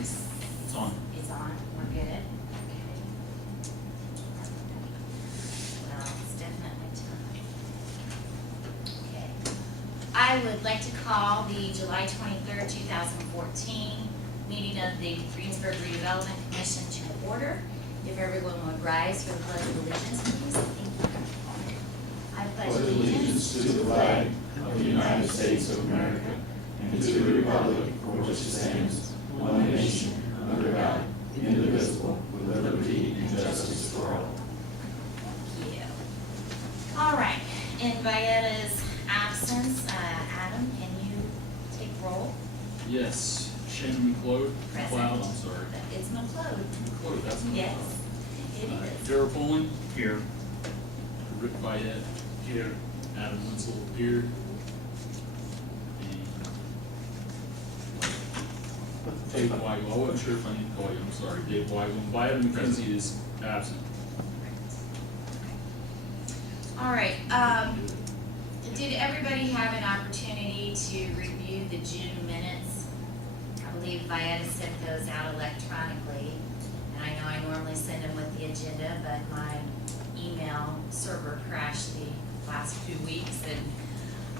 It's on. It's on, we're good. Okay. Well, it's definitely time. Okay. I would like to call the July 23rd, 2014 meeting of the Greensburg Redevelopment Commission to order. If everyone would rise for the Pledge of Allegiance, please. Thank you. I pledge allegiance to the flag of the United States of America and to the republic for which it stands, one nation, under God, indivisible, with liberty and justice for all. Thank you. All right, in Vietta's absence, Adam, can you take roll? Yes. Shannon McLeod. Present. McLeod, I'm sorry. It's McLeod. McLeod, that's McLeod. Yes, it is. Darrell Poland. Here. Rick Viette. Here. Adam Winslow. Here. And Dave Weigel. I wasn't sure if I need to call you. I'm sorry. Dave Weigel. Viette McKenzie is absent. All right, did everybody have an opportunity to review the June minutes? I believe Vietta sent those out electronically, and I know I normally send them with the agenda, but my email server crashed the last few weeks, and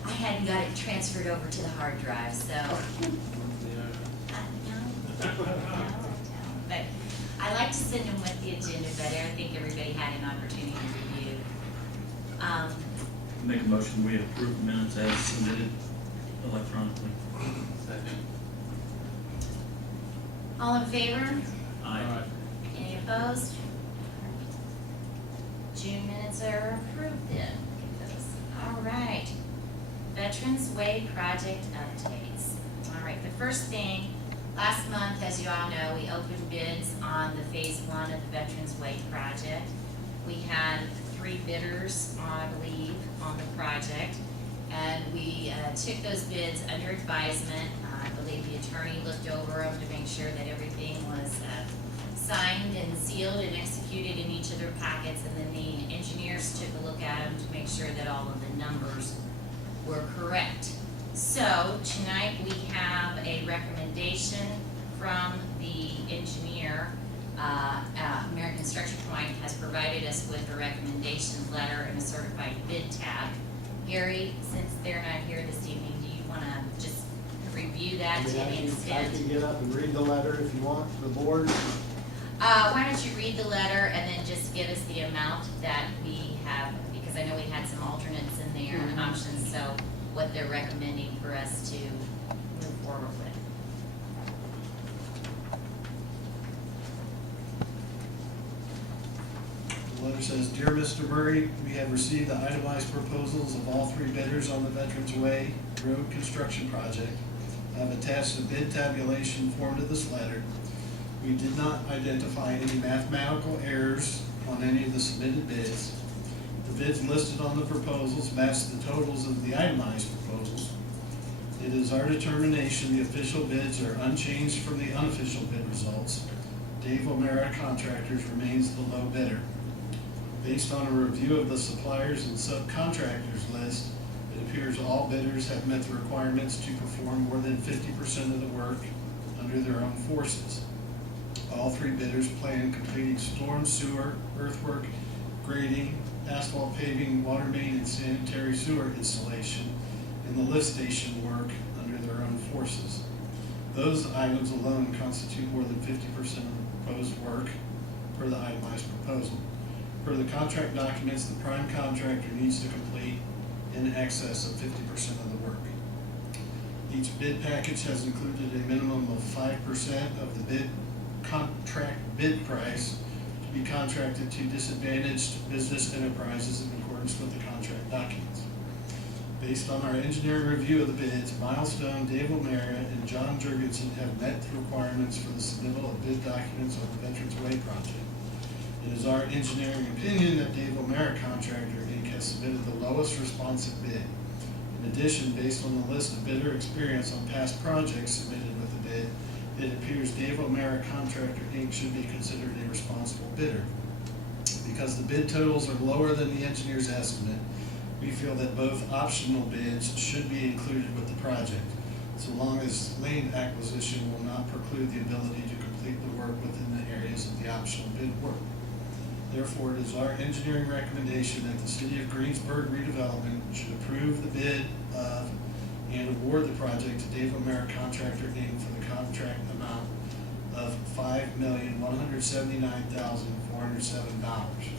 I hadn't got it transferred over to the hard drive, so. But I like to send them with the agenda, but I think everybody had an opportunity to review. Make a motion, we approve the minutes as submitted electronically. Second. All in favor? Aye. Any opposed? June minutes are approved then. Get those. All right. Veterans Way project updates. All right, the first thing, last month, as you all know, we opened bids on the phase 1 of the Veterans Way project. We had 3 bidders, I believe, on the project, and we took those bids under advisement. I believe the attorney looked over them to make sure that everything was signed and sealed and executed in each of their packets, and then the engineers took a look at them to make sure that all of the numbers were correct. So tonight we have a recommendation from the engineer. American Construction Point has provided us with a recommendation letter and a certified bid tab. Gary, since they're not here this evening, do you want to just review that to the I extent? can get up and read the letter if you want to the board. Why don't you read the letter and then just give us the amount that we have, because I know we had some alternates in there and options, so what they're recommending for us to move forward with. The letter says, "Dear Mr. Murray, we have received the itemized proposals of all 3 bidders on the Veterans Way Road construction project. I have attached a bid tabulation form to this letter. We did not identify any mathematical errors on any of the submitted bids. The bids listed on the proposals match the totals of the itemized proposals. It is our determination the official bids are unchanged from the unofficial bid results. Dave O'Mara Contractors remains the low bidder. Based on a review of the suppliers and subcontractors list, it appears all bidders have met the requirements to perform more than 50% of the work under their own forces. All 3 bidders plan completing storm sewer, earthwork, grading, asphalt paving, water main, and sanitary sewer installation, and the lift station work under their own forces. Those items alone constitute more than 50% of the proposed work per the itemized proposal. Per the contract documents, the prime contractor needs to complete in excess of 50% of the work. Each bid package has included a minimum of 5% of the contract bid price to be contracted to disadvantaged business enterprises in accordance with the contract documents. Based on our engineering review of the bids, Milestone, Dave O'Mara, and John Jurgensen have met the requirements for the submittal of bid documents on the Veterans Way project. It is our engineering opinion that Dave O'Mara Contractor, Inc. has submitted the lowest responsive bid. In addition, based on the list of bidder experience on past projects submitted with the bid, it appears Dave O'Mara Contractor, Inc. should be considered a responsible bidder. Because the bid totals are lower than the engineer's estimate, we feel that both optional bids should be included with the project. so long as land acquisition will not preclude the ability to complete the work within the areas of the optional bid work. Therefore, it is our engineering recommendation that the City of Greensburg Redevelopment should approve the bid of and award the project to Dave O'Meara Contractor Inc. for the contract amount of $5,179,407.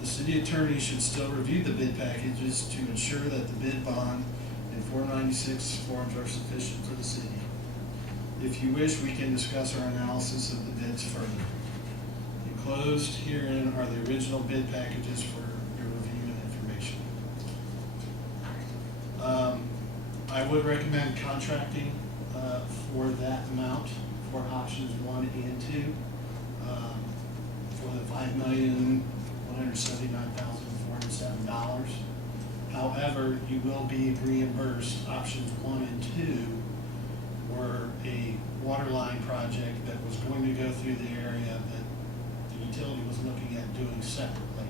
The city attorney should still review the bid packages to ensure that the bid bond and Form 96 forms are sufficient for the city. If you wish, we can discuss our analysis of the bids further. Enclosed herein are the original bid packages for your review and information. I would recommend contracting for that amount for options 1 and 2 for the $5,179,407. However, you will be reimbursed. Options 1 and 2 were a water line project that was going to go through the area that the utility was looking at doing separately.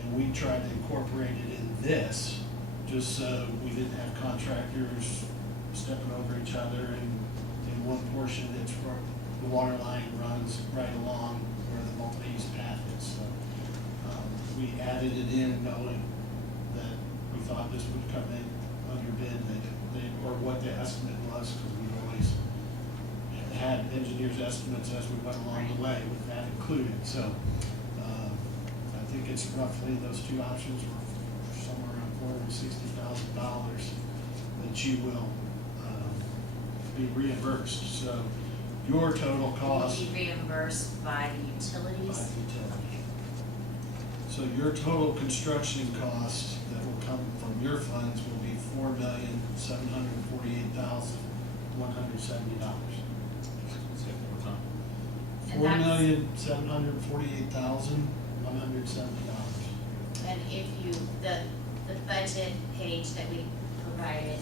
And we tried to incorporate it in this, just so we didn't have contractors stepping over each other. And in one portion, it's where the water line runs right along where the multi-use path is. So we added it in knowing that we thought this would come in under bid, or what the estimate was, because we've always had engineers' estimates as we went along the way with that included. So I think it's roughly, those two options were somewhere around $460,000 that you will be reimbursed. So your total cost. Will be reimbursed by the utilities? By the utility. So your total construction cost that will come from your funds will be $4,748,170. Say it one more time. And that's- $4,748,170. And if you, the budget page that we provided,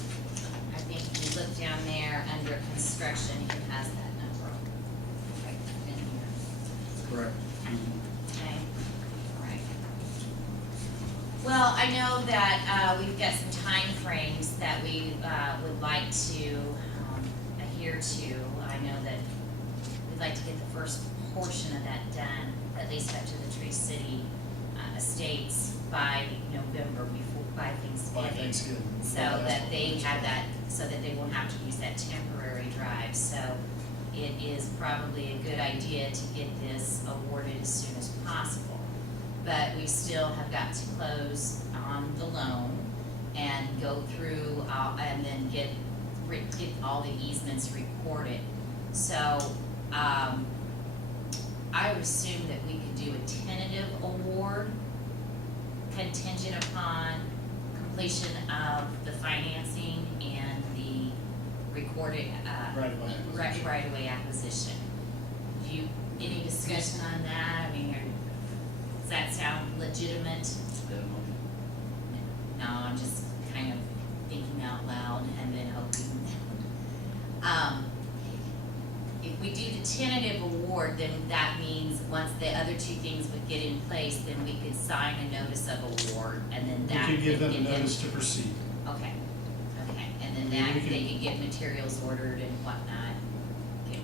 I think if you look down there under construction, it has that number right in here. Correct. Okay, all right. Well, I know that we've got some time frames that we would like to adhere to. I know that we'd like to get the first portion of that done, at least up to the Tree City Estates by November, by Thanksgiving. So that they have that, so that they won't have to use that temporary drive. So it is probably a good idea to get this awarded as soon as possible. But we still have got to close on the loan and go through, and then get all the easements recorded. So, I would assume that we could do a tentative award contingent upon completion of the financing and the recorded, right-of-way acquisition. Do you, any discussion on that? I mean, does that sound legitimate? No, I'm just kind of thinking out loud and then hoping. If we do the tentative award, then that means once the other two things would get in place, then we could sign a notice of award, and then that. You could give them a notice to proceed. Okay, and then that, they could get materials ordered and whatnot. Okay.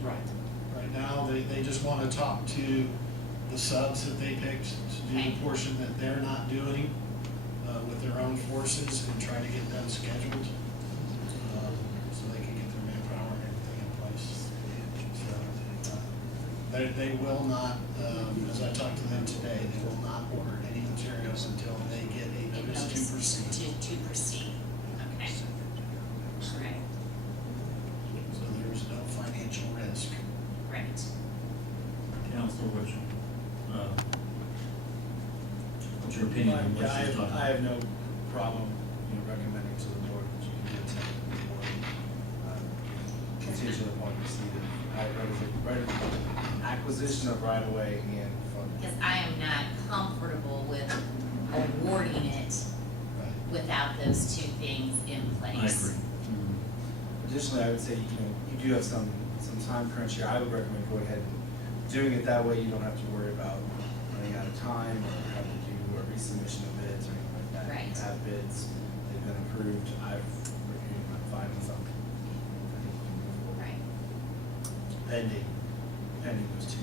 Right now, they just want to talk to the subs that they picked to do the portion that they're not doing with their own forces and try to get them scheduled so they can get their manpower and everything in place. So they will not, as I talked to them today, they will not order any materials until they get a notice to proceed. To proceed, okay. All right, So there's no financial risk. right. Council, what's your opinion on what she's talking I about? have no problem, recommending to the board that you can do a tentative award, contingent upon receipt of acquisition of right of way and funding. Because I am not comfortable with awarding it without those two things in place. I agree. Additionally, I would say, you do have some time crunch here. I would recommend go ahead and doing it that way. You don't have to worry about running out of time or having to do a resubmission of bids or anything like that. Right. You have bids, they've been approved. I've reviewed my findings on. I think pending those two.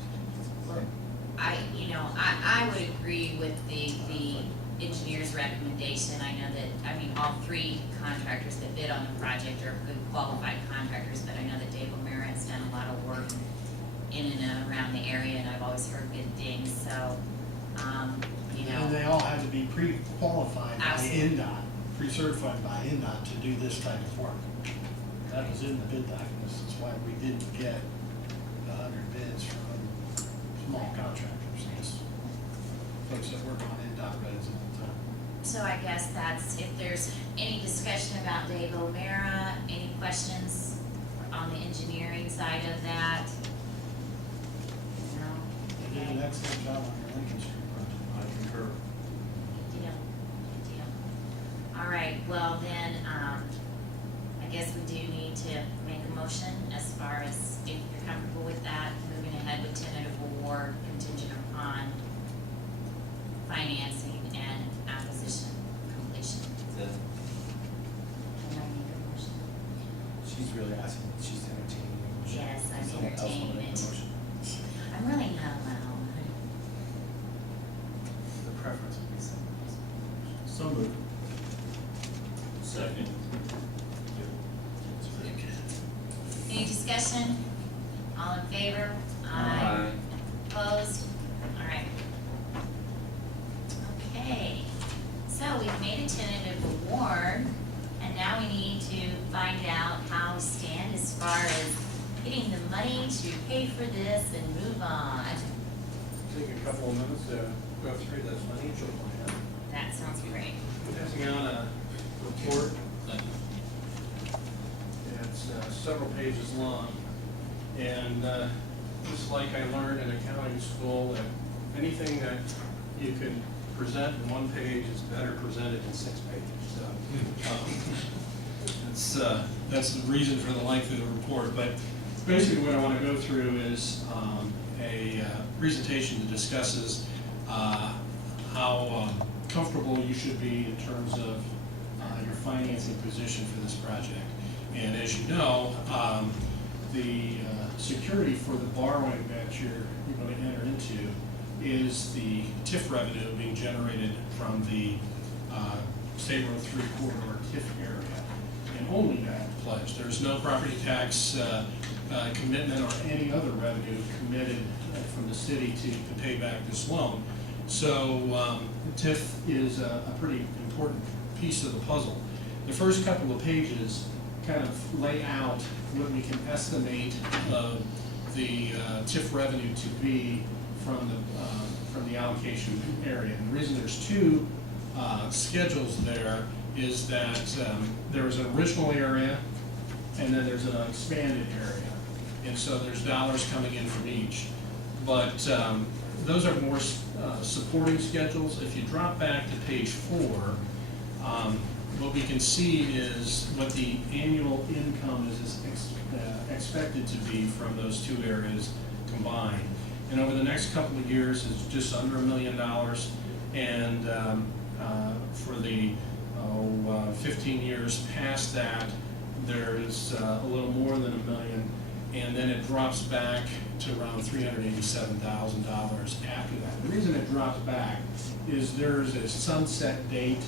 I would agree with the engineer's recommendation. I know that, I mean, all three contractors that bid on the project are good qualified contractors, but I know that Dave O'Meara's done a lot of work in and around the area, and I've always heard good things, so, And they all had to be pre-qualified by Absolutely. NDOT, pre-certified by NDOT to do this type of work. That was in the bid documents, that's why we didn't get 100 bids from small contractors, those folks that work on NDOT roads all the time. So I guess that's, if there's any discussion about Dave O'Meara, any questions on the engineering side of that? No? They did an excellent job on your Lincoln Street project. I concur. Good deal, good deal. All right, well then, I guess we do need to make a motion as far as if you're comfortable with that, moving ahead with tentative award contingent upon financing and acquisition completion. Can I make a motion? She's really asking, she's entertaining. the motion. Yes, I'm Someone else wanna entertaining make the it. motion? I'm really not loud. The preference would be someone else. So moved. Second. Any discussion? All in favor? Opposed? All right. Okay, so we've made a tentative award, and now we need to find out how we stand as far as getting the money to pay for this and move on. Take a couple of minutes to go through this financial plan. That sounds great. Passing on a report. It's several pages long. And just like I learned in accounting school, that anything that you can present in one page is better presented in 6 pages. So that's the reason for the length of the report. But basically what I want to go through is a presentation that discusses how comfortable you should be in terms of your financing position for this project. And as you know, the security for the borrowing that you're going to enter into is the TIF revenue being generated from the State Road 3 corridor TIF area, and only that pledge. There's no property tax commitment or any other revenue committed from the city to pay back this loan. So TIF is a pretty important piece of the puzzle. The first couple of pages kind of lay out what we can estimate the TIF revenue to be from the allocation area. And the reason there's two schedules there is that there's an original area and then there's an expanded area. And so there's dollars coming in from each. But those are more supporting schedules. If you drop back to page 4, what we can see is what the annual income is expected to be from those two areas combined. And over the next couple of years, it's just under $1 million. And for the 15 years past that, there's a little more than $1 million. And then it drops back to around $387,000 after that. The reason it drops back is there's a sunset date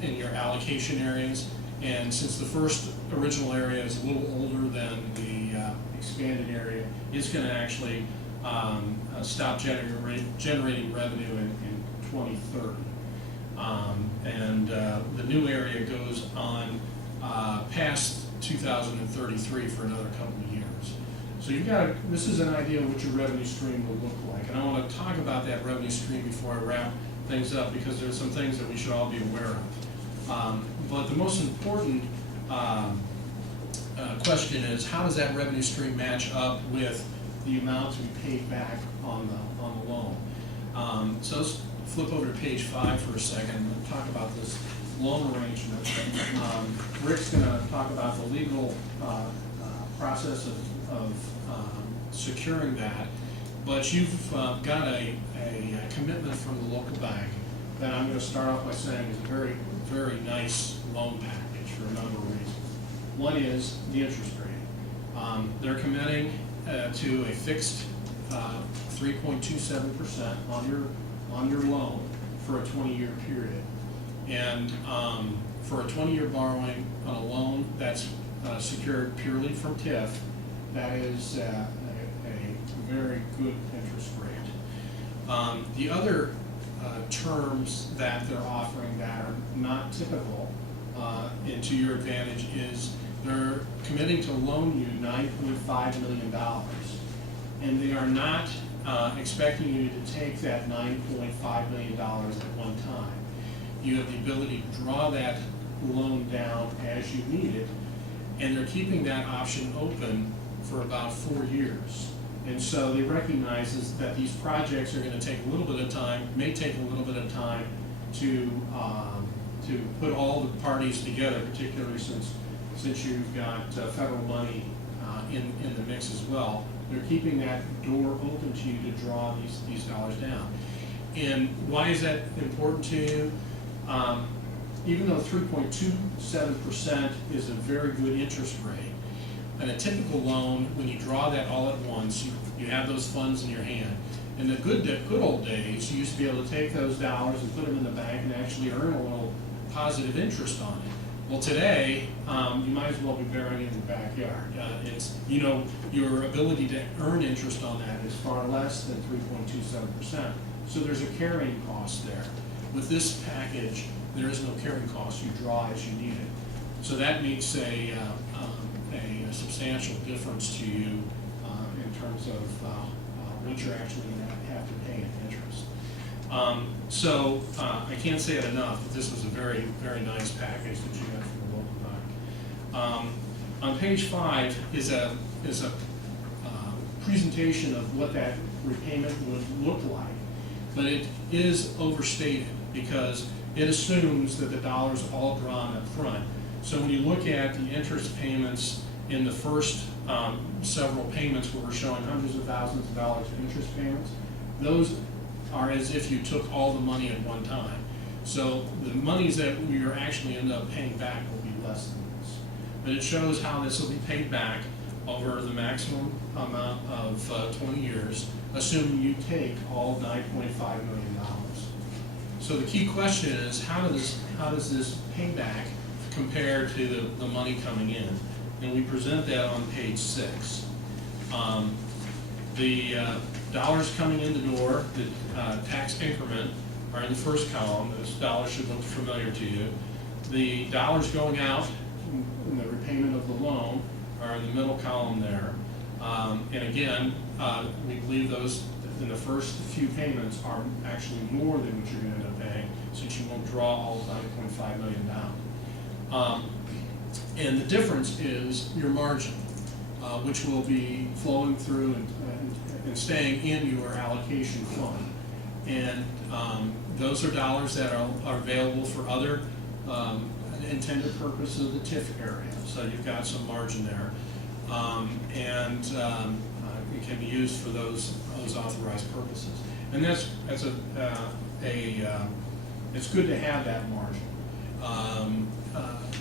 in your allocation areas, and since the first original area is a little older than the expanded area, it's going to actually stop generating revenue in 2030. And the new area goes on past 2033 for another couple of years. So you've got, this is an idea of what your revenue stream will look like. And I want to talk about that revenue stream before I wrap things up, because there's some things that we should all be aware of. But the most important question is, how does that revenue stream match up with the amounts we paid back on the loan? So let's flip over to page 5 for a second and talk about this loan arrangement. Rick's going to talk about the legal process of securing that, but you've got a commitment from the local bank that I'm going to start off by saying is a very, very nice loan package for a number of reasons. One is the interest rate. They're committing to a fixed 3.27% on your loan for a 20-year period. And for a 20-year borrowing on a loan that's secured purely from TIF, that is a very good interest rate. The other terms that they're offering that are not typical and to your advantage is they're committing to loan you $9.5 million. And they are not expecting you to take that $9.5 million at one time. You have the ability to draw that loan down as you need it, and they're keeping that option open for about 4 years. And so they recognize that these projects are going to take a little bit of time, may take a little bit of time to put all the parties together, particularly since you've got federal money in the mix as well. They're keeping that door open to you to draw these dollars down. And why is that important to you? Even though 3.27% is a very good interest rate, in a typical loan, when you draw that all at once, you have those funds in your hand. In the good old days, you used to be able to take those dollars and put them in the bank and actually earn a little positive interest on it. Well, today, you might as well be burying it in the backyard. Your ability to earn interest on that is far less than 3.27%. So there's a carrying cost there. With this package, there is no carrying cost. You draw as you need it. So that makes a substantial difference to you in terms of what you're actually going to have to pay in interest. I can't say it enough that this was a very, very nice package that you got from the local bank. On page 5 is a presentation of what that repayment would look like, but it is overstated because it assumes that the dollar's all drawn up front. So when you look at the interest payments in the first several payments where we're showing hundreds of thousands of dollars of interest payments, those are as if you took all the money at one time. So the monies that we are actually end up paying back will be less than this. But it shows how this will be paid back over the maximum amount of 20 years, assuming you take all $9.5 million. So the key question is, how does this payback compare to the money coming in? And we present that on page 6. The dollars coming in the door, the tax increment, are in the first column. Those dollars should look familiar to you. The dollars going out in the repayment of the loan are in the middle column there. And again, we believe those in the first few payments are actually more than what you're going to end up paying, since you won't draw all $9.5 million down. And the difference is your margin, which will be flowing through and staying in your allocation fund. And those are dollars that are available for other intended purposes of the TIF area. So you've got some margin there. And it can be used for those authorized purposes. And it's good to have that margin.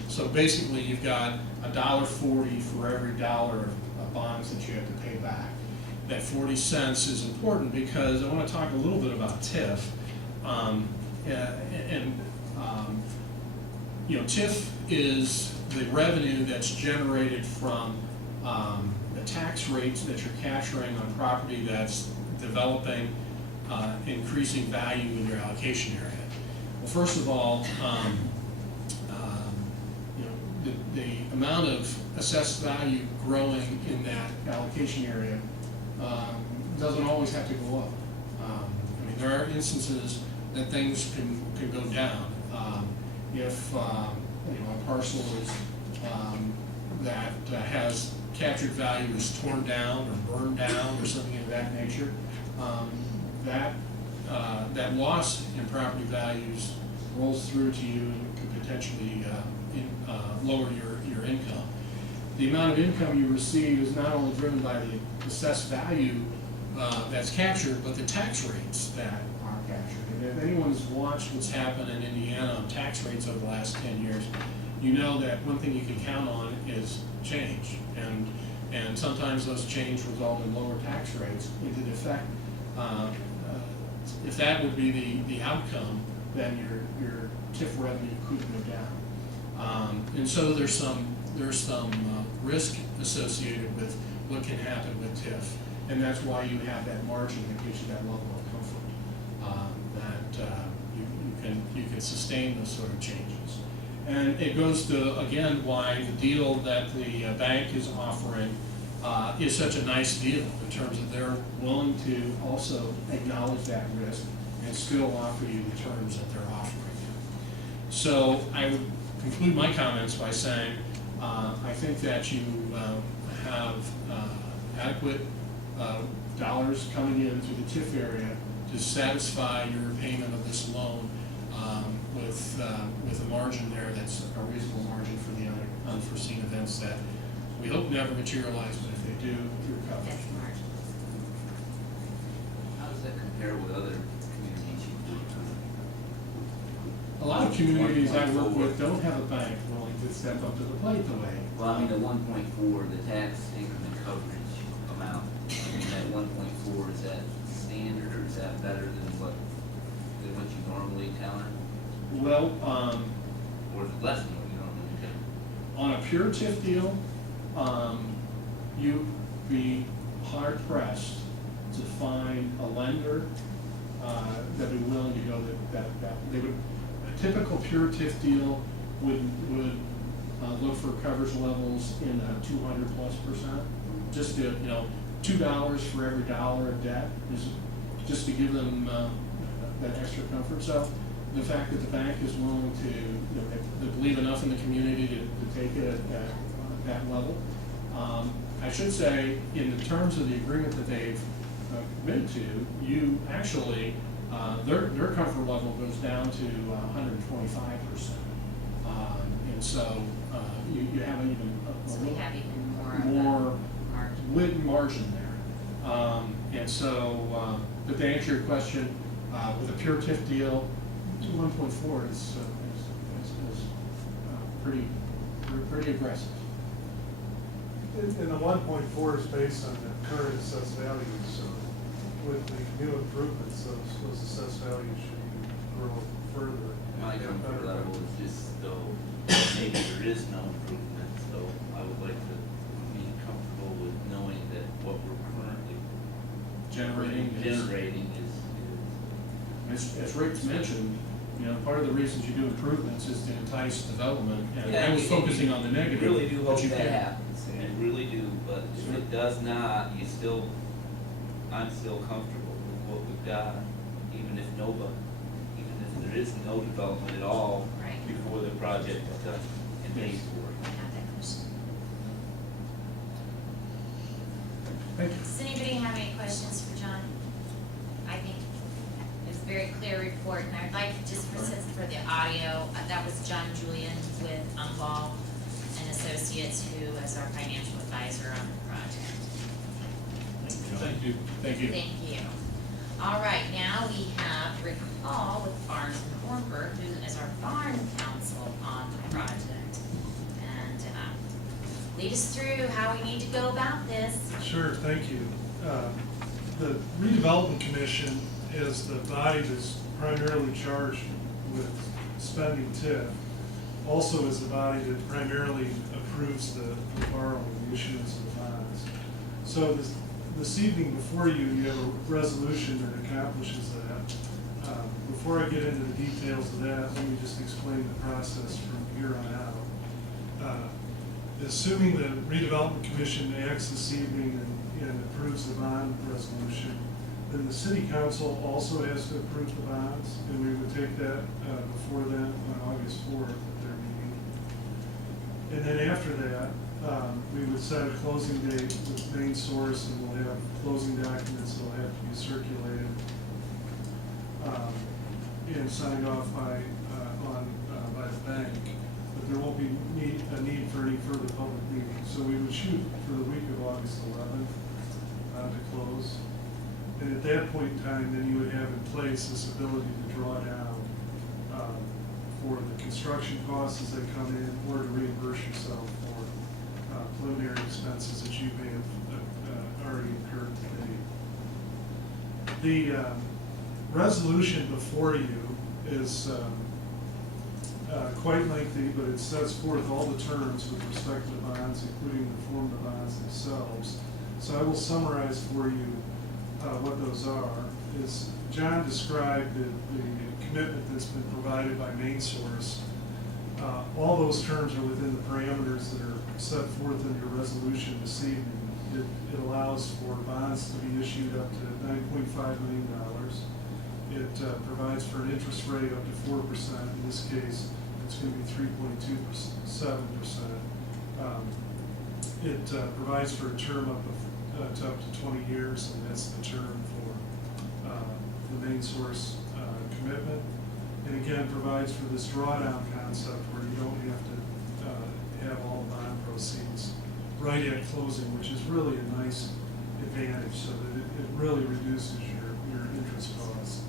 So basically, you've got $1.40 for every dollar of bonds that you have to pay back. That 40 cents is important because I want to talk a little bit about TIF. TIF is the revenue that's generated from the tax rates that you're capturing on property that's developing, increasing value in your allocation area. Well, first of all, the amount of assessed value growing in that allocation area doesn't always have to go up. There are instances that things can go down. If a parcel is that has captured value is torn down or burned down or something of that nature, that loss in property values rolls through to you and could potentially lower your income. The amount of income you receive is not only driven by the assessed value that's captured, but the tax rates that are captured. And if anyone's watched what's happened in Indiana on tax rates over the last 10 years, you know that one thing you can count on is change. And And sometimes those changes result in lower tax rates into the effect. If that would be the outcome, then your TIF revenue could go down. And so there's some risk associated with what can happen with TIF. And that's why you have that margin that gives you that level of comfort, that you can sustain those sort of changes. And it goes to, again, why the deal that the bank is offering is such a nice deal in terms of they're willing to also acknowledge that risk and still offer you the terms that they're offering you. So I would conclude my comments by saying I think that you have adequate dollars coming into the TIF area to satisfy your repayment of this loan with a margin there that's a reasonable margin for the unforeseen events that we hope never materialize, but if they do, you're covered. That's the margin. How does that compare with other communities you do? A lot of communities I work with don't have a bank willing to step up to the plate the way. Well, I mean, the 1.4, the tax increment coverage amount, I mean, that 1.4, is that standard or is that better than what you normally encounter? Well, Or is it less than what you normally encounter? on a pure TIF deal, you'd be hard pressed to find a lender that'd be willing to go that they would. A typical pure TIF deal would look for coverage levels in the 200+%. Just to, $2 for every dollar of debt is just to give them that extra comfort. So the fact that the bank is willing to, they believe enough in the community to take it at that level. I should say, in the terms of the agreement that they've committed to, you actually, their comfort level goes down to 125%. And so you have even So we have even more margin. written margin there. And so, but to answer your question, with a pure TIF deal, 1.4 is pretty aggressive. And the 1.4 is based on the current assessed values, so with the new improvements, those assessed values should grow further. My comfort level is just though maybe there is no improvement, so I would like to be comfortable with knowing that what we're currently generating is. As Rick's mentioned, part of the reasons you do improvements is to entice development, and Yeah, I was focusing on the I negative. really do but hope you that can't. happens, I really do, but if Sure. it does not, I'm still comfortable with what we've got, even if there is no development at all Right. before the project is done and paid for. I have that question. Thank you. Does anybody have any questions for John? I think it's a very clear report, and I'd like, just for the audio, that was John Julian with Umball and Associates, who is our financial advisor on the project. Thank you. Thank you. Thank you. All right, now we have Rick Hall with Barnes and Hornberg, who is our barn counsel on the project. And lead us through how we need to go about this. Sure, thank you. The Redevelopment Commission is the body that's primarily charged with spending TIF. Also is the body that primarily approves the borrowing, the issuance of bonds. So this evening before you have a resolution that accomplishes that. Before I get into the details of that, let me just explain the process from here on out. Assuming the Redevelopment Commission acts this evening and approves the bond resolution, then the City Council also has to approve the bonds, and we would take that before them on August 4th at their meeting. And then after that, we would set a closing date with main source, and we'll have closing documents that will have to be circulated and signed off by the bank. But there won't be a need for any further public meetings. So we would shoot for the week of August 11th to close. And at that point in time, then you would have in place this ability to draw down for the construction costs as they come in, or to reimburse yourself for preliminary expenses that you may have already incurred today. The resolution before you is quite lengthy, but it sets forth all the terms with respect to the bonds, including the form of the bonds themselves. So I will summarize for you what those are. Is John described the commitment that's been provided by MainSource. All those terms are within the parameters that are set forth in your resolution this evening. It allows for bonds to be issued up to $9.5 million. It provides for an interest rate up to 4%. In this case, it's going to be 3.27%. It provides for a term to up to 20 years, and that's the term for the MainSource commitment. And again, provides for this drawdown concept where you don't have to have all the bond proceeds right at closing, which is really a nice advantage, so that it really reduces your interest costs.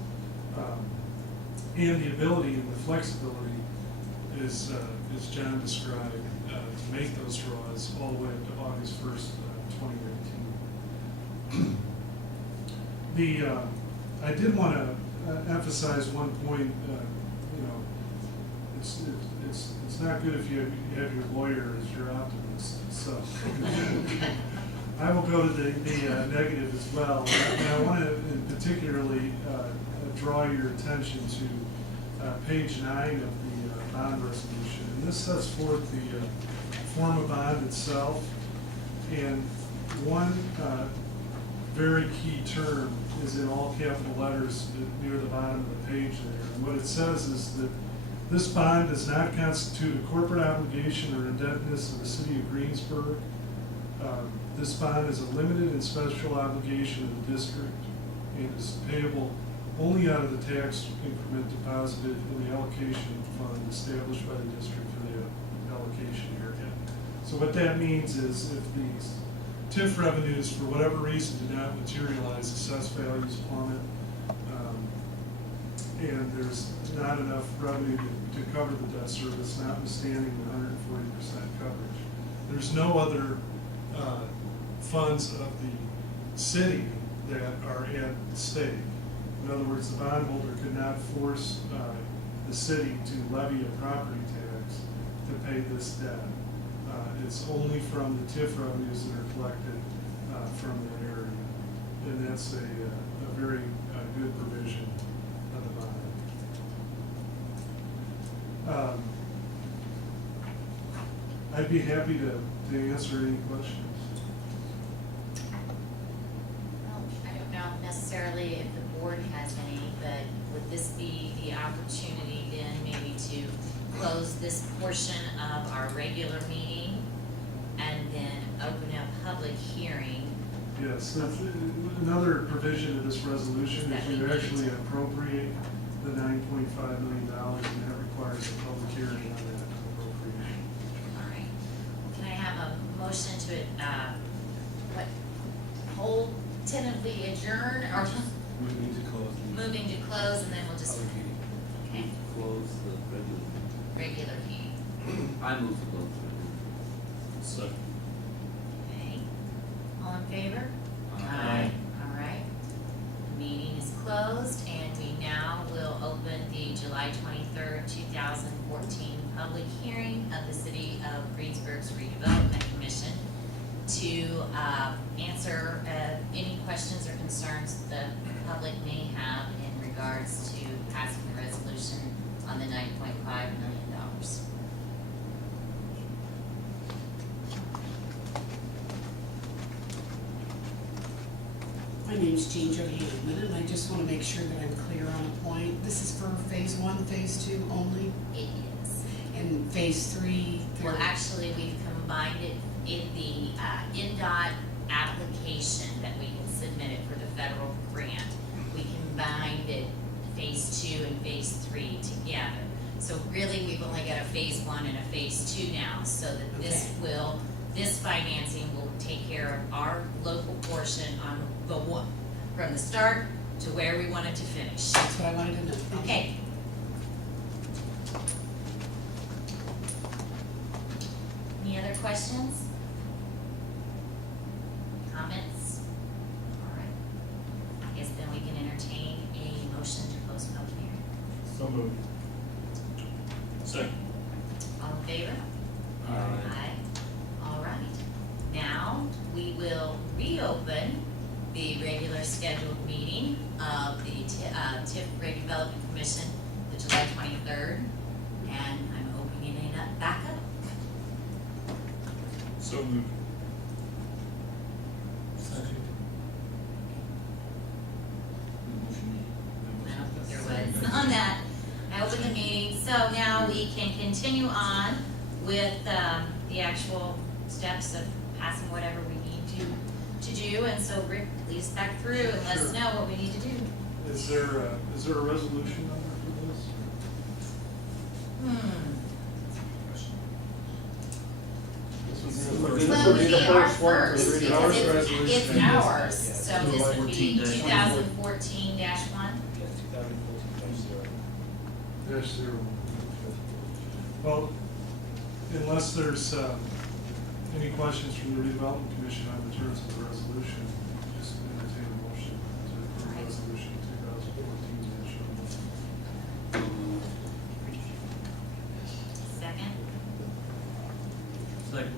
And the ability and the flexibility is John described, to make those draws all the way up to August 1st, 2019. I did want to emphasize one point. It's not good if you have your lawyer as your optimist. So I will go to the negative as well. And I want to particularly draw your attention to page 9 of the bond resolution. And this sets forth the form of bond itself. And one very key term is in all capital letters near the bottom of the page there. And what it says is that this bond does not constitute a corporate obligation or indebtedness of the city of Greensburg. This bond is a limited and special obligation of the district and is payable only out of the tax increment deposited in the allocation fund established by the district for the allocation area. So what that means is if these TIF revenues, for whatever reason, do not materialize, assessed values plummet, and there's not enough revenue to cover the debt service, notwithstanding the 140% coverage. There's no other funds of the city that are at stake. In other words, the bondholder could not force the city to levy a property tax to pay this debt. It's only from the TIF revenues that are collected from that area. And that's a very good provision of the bond. I'd be happy to answer any questions. Well, I don't know necessarily if the board has any, but would this be the opportunity then maybe to close this portion of our regular meeting and then open a public hearing? Yes, that's another provision of this resolution is you actually appropriate the $9.5 million, and that requires a public hearing on that appropriation. All right. Can I have a motion to, hold, tentatively adjourn, or Moving to close. moving to close, and then we'll just, Public meeting. okay, Close the regular meeting. I move to close the So, Okay. All in favor? Aye. All right. Meeting is closed, and we now will open the July 23rd, 2014 public hearing of the City of Greensburg's Redevelopment Commission to answer any questions or concerns the public may have in regards to passing the resolution on the $9.5 million. My name's Jean Jo Hanman, and I just want to make sure that I'm clear on a point. This is for phase 1, phase 2 only, It is. and phase 3. Well, actually, we've combined it in the NDOT application that we had submitted for the federal grant. We combined it, phase 2 and phase 3 together. So really, we've only got a phase 1 and a phase 2 now, so that this financing will take care of our local portion on the one, from the start to where we want it to finish. That's what I wanted to know. Thank you. Okay. Any other questions? moved. Second. All in favor? Aye. All right. Now, we will reopen the regular scheduled meeting of the TIF Redevelopment Commission, the July 23rd, and I'm opening it up back up. So moved. Second. I don't think there was on that. I open the meeting, so now we can continue on with the actual steps of passing whatever we need to do, and so Rick, lead us back through and let us Sure. know what we need to do. Is there a resolution number for this? Well, it would be our first, Ours because it's resolution. ours, Yeah. so this would be 14-1. 2014-1. Yeah, 2014-0. -0. Well, unless there's any questions from the redevelopment commission on the terms of the resolution, just entertain a motion to approve Right. resolution 2014-01. Second, Second.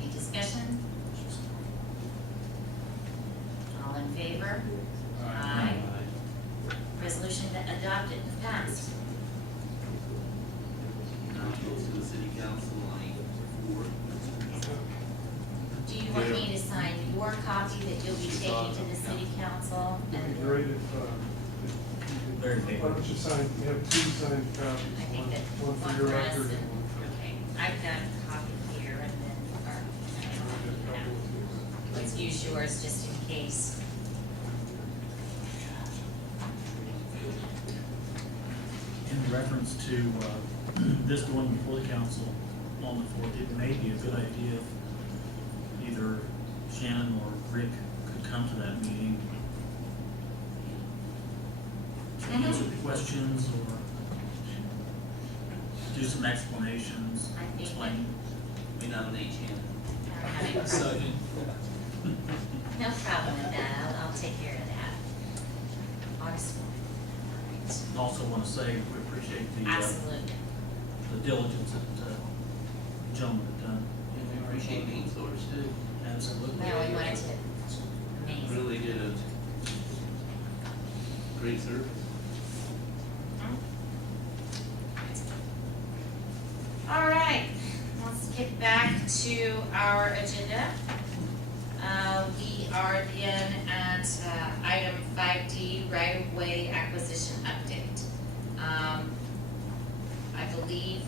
any discussion? All in favor? Aye. Resolution adopted and passed. Now goes to the city council on 8/4. Do you want me to sign your copy that you'll be taking to the city council? It'd be And great if, Very why favorable. don't you sign, you have 2 signed copies, I think that one one for your for us record and, and one for. okay, I've got a copy here and then, let's use yours just in case. In reference to this going before the council on the 4th, it may be a good idea if either Shannon or Rick could come to that meeting to answer the questions or do some explanations, I think explain. We nominate Shannon. I don't have any problem. Second. No problem with that, I'll take care of that. August 4th. And also want to say we appreciate All right. Absolutely. the diligence that the gentleman have done. And we appreciate being sourced too. Absolutely. Well, we wanted to, amazing. Really did a great service. All right, let's get back to our agenda. We are then at item 5D, right-of-way acquisition update. I believe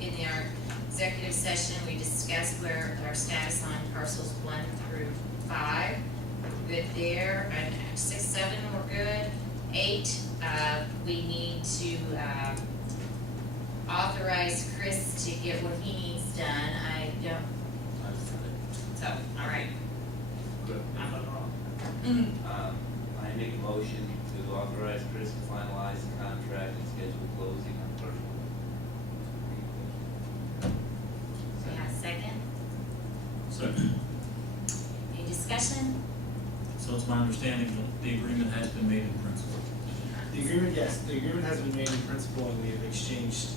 in our executive session, we discussed where our status on parcels 1 through 5. Good there, and 6, 7, we're good. 8, we need to authorize Chris to get what he needs done. I don't, so, all right. Good. I'm wrong. I make a motion to authorize Chris to finalize the contract and schedule closing on partial. We have a second. Second. Any discussion? So it's my understanding that the agreement has been made in principle. The agreement, yes, the agreement has been made in principle, and we have exchanged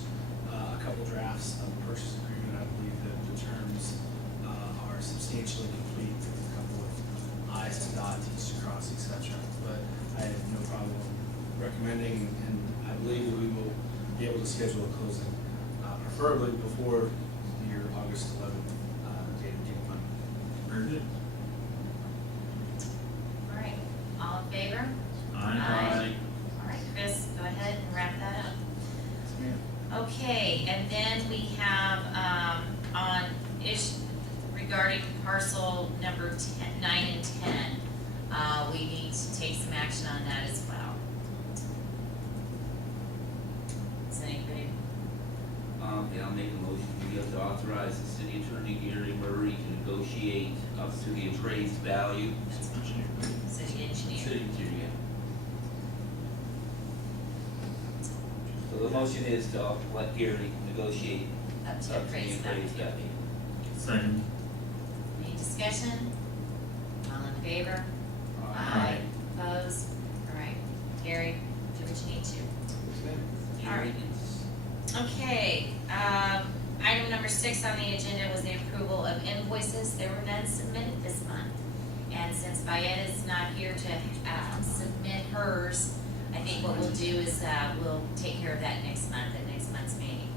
a couple drafts of the purchase agreement. I believe that the terms are substantially complete, with a couple of i's to dot, t's to cross, et cetera. But I have no problem recommending, and I believe that we will be able to schedule a closing, preferably before your August 11th date of deal fund. Very good. All right, all in favor? Aye. All right, Chris, go ahead and wrap that up. Yes, ma'am. Okay, and then we have, on regarding parcel number 10, 9 and 10, we need to take some action on that as well. Is anybody, Yeah, I'll make a motion, we have to authorize the city attorney Gary Murray to negotiate up to the appraised value. that's city engineer. City attorney. So the motion is to let Gary negotiate Up up to to the appraised appraised value. value. Second. Any discussion? All in favor? Opposed? All right, Gary, do what you need to. Yes, ma'am. haven't submitted this month. And since Bayette is not here to submit hers, I think what we'll do is we'll take care of that next month at next month's meeting.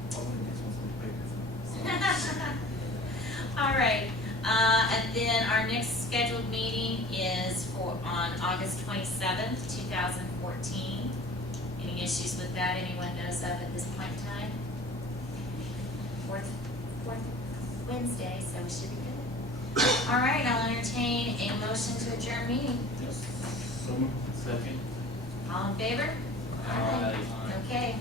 All right, and then our next scheduled meeting is on August 27th, 2014. Any issues with that anyone knows of at this point in time? Fourth Wednesday, so we should be good. All right, I'll entertain a motion to adjourn meeting. Yes. So moved. Second. All in favor? Aye. Okay,